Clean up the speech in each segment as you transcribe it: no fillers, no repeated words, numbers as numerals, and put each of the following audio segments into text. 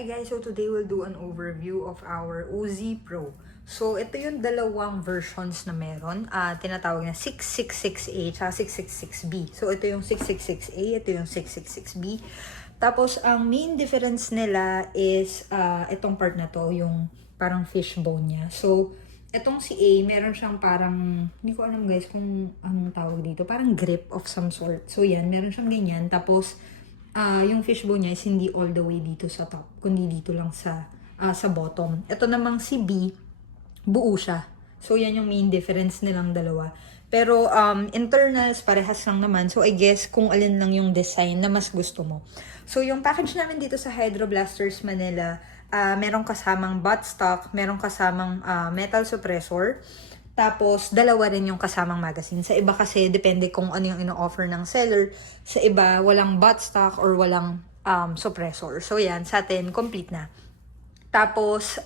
Hi guys, so today we'll do an overview of our OZ Pro. So ito yung dalawang versions na meron. Tinatawag na 666A at 666B. So ito yung 666A, ito yung 666B. Tapos ang main difference nila is itong part na to, yung parang fishbone niya. So itong si A, meron siyang parang, hindi ko alam guys kung anong tawag dito, parang grip of some sort. So yan, meron siyang ganyan. Tapos yung fishbone niya is hindi all the way dito sa top, kundi dito lang sa bottom. Ito namang si B, buo siya. So, yan yung main difference nilang dalawa. Pero, internals, parehas lang naman. So, I guess, kung alin lang yung design na mas gusto mo. So, yung package namin dito sa Hydro Blasters Manila, merong kasamang buttstock, merong kasamang metal suppressor, tapos, dalawa rin yung kasamang magazine. Sa iba kasi, depende kung ano yung ino-offer ng seller. Sa iba, walang buttstock or walang suppressor. So, yan. Sa atin, complete na. Tapos,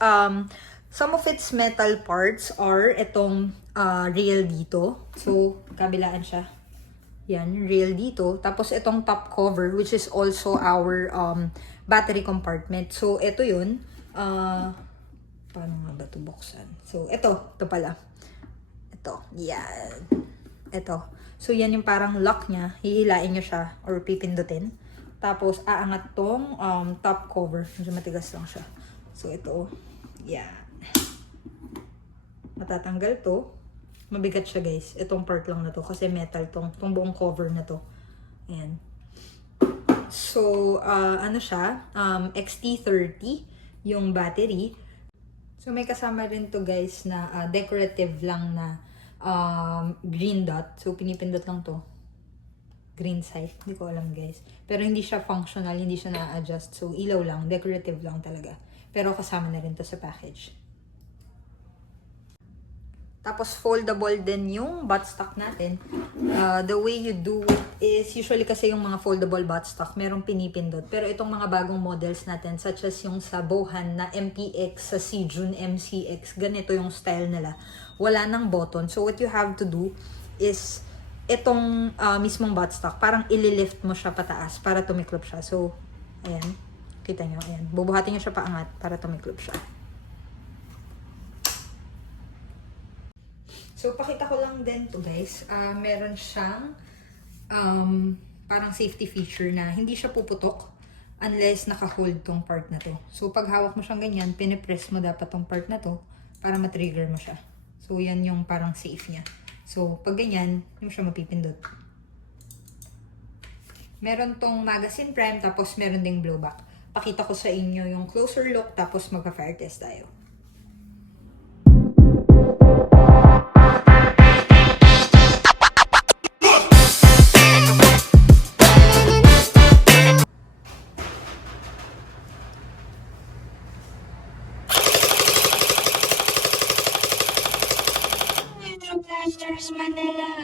some of its metal parts are itong rail dito. So, kabilaan siya. Yan, rail dito. Tapos, itong top cover, which is also our battery compartment. So, ito yun. Paano nga ba ito buksan? So, ito pala. Ito. Yan. Ito. So, yan yung parang lock niya. Hihilain nyo siya or pipindutin. Tapos, aangat tong top cover. Medyo matigas lang siya. So, ito. Yan. Matatanggal to. Mabigat siya, guys. Itong part lang na to. Kasi metal tong buong cover na to. Ayan. So, ano siya? XT30 yung battery. So, may kasama rin to, guys, na decorative lang na green dot. So, pinipindot lang to. Green side. Hindi ko alam, guys. Pero hindi siya functional. Hindi siya na-adjust. So, ilaw lang. Decorative lang talaga. Pero kasama na rin to sa package. Tapos, foldable din yung buttstock natin. The way you do it is, usually kasi yung mga foldable buttstock, merong pinipindot. Pero itong mga bagong models natin, such as yung sa Bohan na MPX, sa Sijun MCX, ganito yung style nila. Wala nang button. So, what you have to do is, itong mismong buttstock, parang ililift mo siya pataas para tumiklop siya. So, ayan. Kita nyo, ayan. Bubuhatin nyo siya paangat para tumiklop siya. So, pakita ko lang din to guys. Meron siyang parang safety feature na hindi siya puputok unless naka-hold tong part na to. So, pag hawak mo siyang ganyan, pinipress mo dapat tong part na to para matrigger mo siya. So, yan yung parang safe niya. So, pag ganyan, yung siya mapipindot. Meron tong magazine prime, tapos meron ding blowback. Pakita ko sa inyo yung closer look, tapos magka-fire test tayo. Blasters Manila.